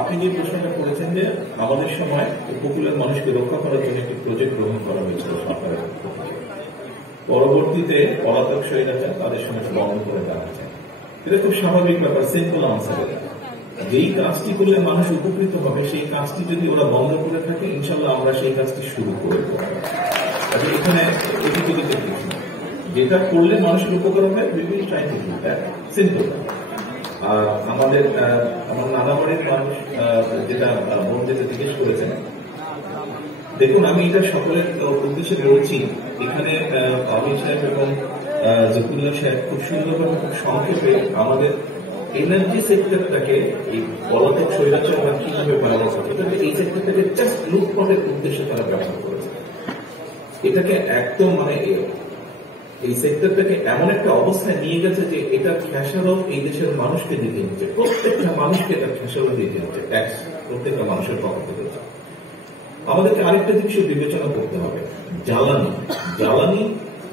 আপনি যে প্রশ্নটা করেছেন যে আমাদের সময় উপকূলের মানুষকে রক্ষা করার জন্য একটি প্রজেক্ট গ্রহণ করা হয়েছিল সরকারের পক্ষ থেকে। পরবর্তীতে পলাতক স্বৈরাচার তাদের সঙ্গে বন্ধ করে দেওয়া যায়। এটা খুব স্বাভাবিক ব্যাপার, সিম্পল আনসার। যেই কাজটি করলে মানুষ উপকৃত হবে সেই কাজটি যদি ওরা বন্ধ করে থাকে, ইনশাল্লাহ আমরা সেই কাজটি শুরু করে দেবো। এখানে যেটা করলে মানুষের উপকার হবে, সিম্পল। আর আমার নানা বাড়ির মানুষ যেটা বোন যেটা জিজ্ঞেস করেছেন, দেখুন আমি এটা সকলের উদ্দেশ্যে বলছি। এখানে আমির সাহেব এবং জকিরুল্লাহ সাহেব খুব সুন্দরভাবে খুব সংক্ষেপে আমাদের এনার্জি সেক্টরটাকে এই পলাতক স্বৈরাচার কিভাবে ব্যবহার করতে, এই সেক্টরটাকে জাস্ট লুটপাটের উদ্দেশ্যে তারা ব্যবহার করেছে। এটাকে একদম এই সেক্টরটাকে এমন একটা অবস্থায় নিয়ে গেছে যে এটা খেসারত এই দেশের মানুষকে দিতে হচ্ছে, প্রত্যেকটা মানুষকে এটা খেসারত দিতে হচ্ছে, ট্যাক্স প্রত্যেকটা মানুষের পক্ষ থেকে। আমাদেরকে আরেকটা জিনিস বিবেচনা করতে হবে, জ্বালানি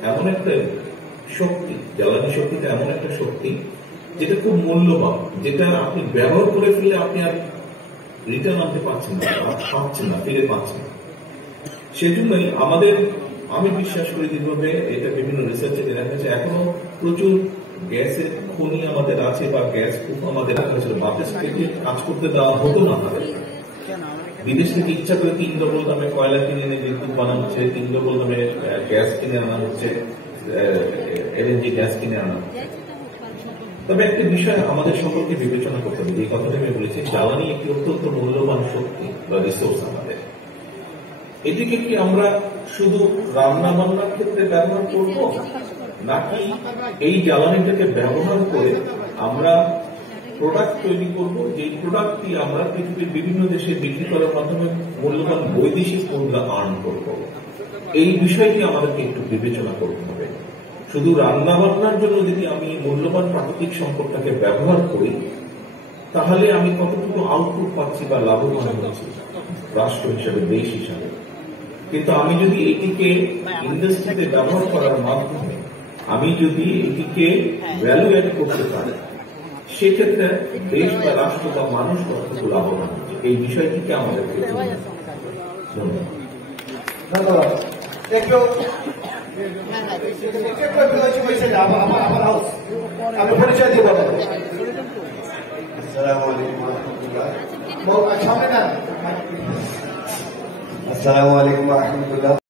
এমন একটা শক্তি, জ্বালানি শক্তিটা এমন একটা শক্তি যেটা খুব মূল্যবান, যেটা আপনি ব্যবহার করে ফেলে আপনি আর রিটার্ন আনতে পারছেন না, ফিরে পাচ্ছেন না। সেজন্যই আমি বিশ্বাস করি দীর্ঘভাবে, এটা বিভিন্ন রিসার্চে দেখা গেছে এখনো প্রচুর গ্যাসের খনি আমাদের আছে বা গ্যাস কূপ আমাদের বাপের কাজ করতে দেওয়া হতো না। বিদেশ থেকে ইচ্ছা করে 3 ডবল দামে কয়লা কিনে এনে বিদ্যুৎ বানানো হচ্ছে, 3 ডবল দামে গ্যাস কিনে আনা হচ্ছে, এলএনজি গ্যাস কিনে আনা হচ্ছে। তবে একটা বিষয় আমাদের সকলকে বিবেচনা করতে হবে, এই কথাটা আমি বলেছি, জ্বালানি একটি অত্যন্ত মূল্যবান শক্তি বা রিসোর্স আমাদের। এটিকে কি আমরা শুধু রান্না বান্নার ক্ষেত্রে ব্যবহার করব, নাকি এই জ্বালানিটাকে ব্যবহার করে আমরা প্রোডাক্ট তৈরি করব, যে প্রোডাক্টটি আমরা পৃথিবীর বিভিন্ন দেশে বিক্রি করার মাধ্যমে মূল্যবান বৈদেশিক মুদ্রা আর্ন করব? এই বিষয়টি আমাদেরকে একটু বিবেচনা করতে হবে। শুধু রান্না বান্নার জন্য যদি আমি মূল্যবান প্রাকৃতিক সম্পদটাকে ব্যবহার করি, তাহলে আমি কতটুকু আউটপুট পাচ্ছি বা লাভবান হচ্ছি রাষ্ট্র হিসাবে, দেশ হিসাবে। কিন্তু আমি যদি এটিকে ইন্ডাস্ট্রিতে ব্যবহার করার মাধ্যমে আমি যদি এটিকে ভ্যালু অ্যাড করতে পারি, সেক্ষেত্রে দেশ বা রাষ্ট্র বা মানুষ কতটুকু লাভবান হচ্ছে, এই বিষয়টিকে আমাদেরকে ধন্যবাদ। আসসালামু আলাইকুম ওয়া রাহমাতুল্লাহ।